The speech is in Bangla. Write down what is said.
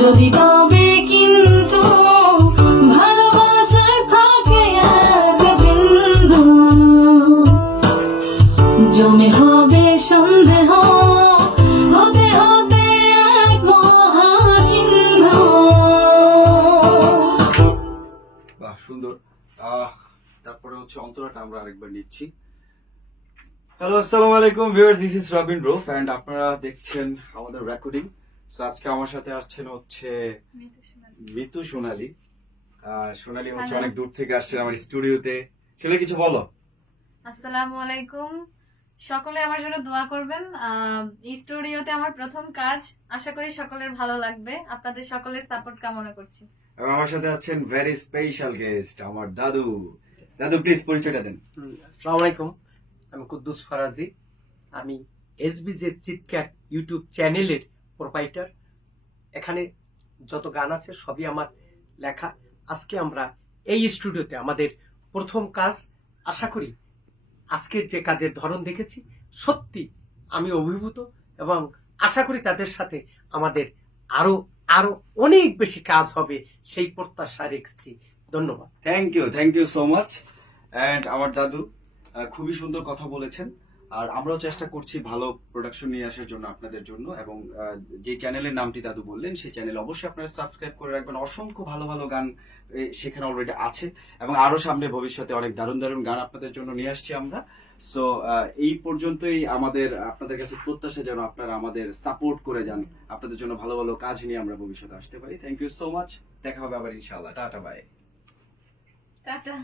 যদি তবে কিন্তু ভালোবাসায় থাকে এক বিন্দু, জমে হবে সন্দেহ, হতে হতে এক মহাসিন্ধু। বাহ, সুন্দর। তারপরে হচ্ছে অন্তরাটা আমরা আরেকবার নিচ্ছি। হ্যালো, আসসালামু আলাইকুম viewers, this is Robin Rouf and আপনারা দেখছেন আমাদের রেকর্ডিং। সো আজকে আমার সাথে আসছেন হচ্ছে মিতু সোনালী। সোনালী হচ্ছে Hello. অনেক দূর থেকে আসছেন আমার স্টুডিওতে। সেটা কিছু বলো। আসসালামু আলাইকুম, সকলে আমার জন্য দোয়া করবেন। এই স্টুডিওতে আমার প্রথম কাজ, আশা করি সকলের ভালো লাগবে। আপনাদের সকলের সাপোর্ট কামনা করছি। এবং আমার সাথে আছেন ভেরি স্পেশাল গেস্ট আমার দাদু। দাদু প্লিজ পরিচয়টা দেন। আসসালামু আলাইকুম, আমি কুদ্দুস ফরাজি। আমি এসবিজে চিৎকার ইউটিউব চ্যানেলের প্রোপাইটার। এখানে যত গান আছে সবই আমার লেখা। আজকে আমরা এই স্টুডিওতে আমাদের প্রথম কাজ। আশা করি আজকের যে কাজের ধরন দেখেছি সত্যি আমি অভিভূত, এবং আশা করি তাদের সাথে আমাদের আরো আরো অনেক বেশি কাজ হবে সেই প্রত্যাশা রেখেছি। ধন্যবাদ। Thank you so much. And আমার দাদু খুবই সুন্দর কথা বলেছেন, আর আমরাও চেষ্টা করছি ভালো প্রোডাকশন নিয়ে আসার জন্য আপনাদের জন্য। এবং যে চ্যানেলের নামটি দাদু বললেন সেই চ্যানেল অবশ্যই আপনারা সাবস্ক্রাইব করে রাখবেন। অসংখ্য ভালো ভালো গান সেখানে অলরেডি আছে, এবং আরো সামনে ভবিষ্যতে অনেক দারুণ দারুণ গান আপনাদের জন্য নিয়ে আসছি আমরা। সো এই পর্যন্তই আমাদের আপনাদের কাছে প্রত্যাশা, যেন আপনারা আমাদের সাপোর্ট করে যান, আপনাদের জন্য ভালো ভালো কাজ নিয়ে আমরা ভবিষ্যতে আসতে পারি। Thank you so much. দেখা হবে আবার ইনশাআল্লাহ। Ta-ta, bye. টাটা।